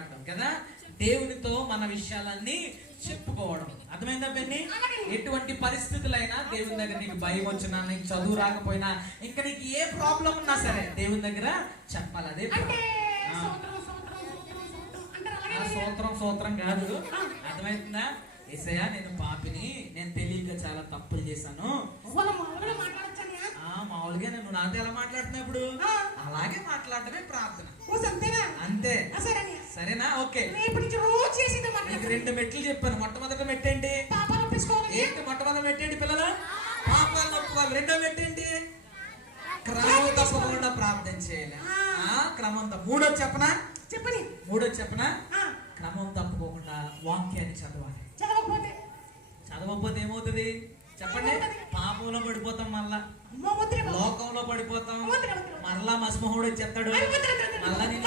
మాట్లాడడం కదా, దేవునితో మన విషయాలన్నీ చెప్పుకోవడం. అర్థమైందా బెన్ని? ఎటువంటి పరిస్థితులైనా దేవుని దగ్గర, నీకు భయం వచ్చినా, నీకు చదువు రాకపోయినా, ఇంకా నీకు ఏ ప్రాబ్లం ఉన్నా సరే దేవుని దగ్గర చెప్పాలి. అదే సూత్రం కాదు. అర్థమవుతుందా? యేసయ్యా, నేను పాపిని, నేను తెలియక చాలా తప్పులు చేశాను. మామూలుగా నువ్వు నాతో ఎలా మాట్లాడుతున్నావు ఇప్పుడు అలాగే మాట్లాడటమే ప్రార్థన. అంతే, సరేనా? ఓకే, నీకు 2 మెట్లు చెప్పాను. మొట్టమొదటి మెట్టేంటి? ఏంటి మొట్టమొదటి మెట్టేంటి పిల్లలు? పాపాలు ఒప్పుకోవాలి. 2వ మెట్టేంటి? క్రమం తప్పకుండా ప్రార్థన చేయాలి. క్రమంతో. 3వది చెప్పనా? చెప్పని. 3వది చెప్పనా? క్రమం తప్పుకోకుండా వాక్యాన్ని చదవాలి. చదవకపోతే ఏమవుతుంది చెప్పండి? పాపంలో పడిపోతాం, మళ్ళా లోకంలో పడిపోతాం, మళ్ళా మస్మహుడు చెప్తాడు, మళ్ళా నేను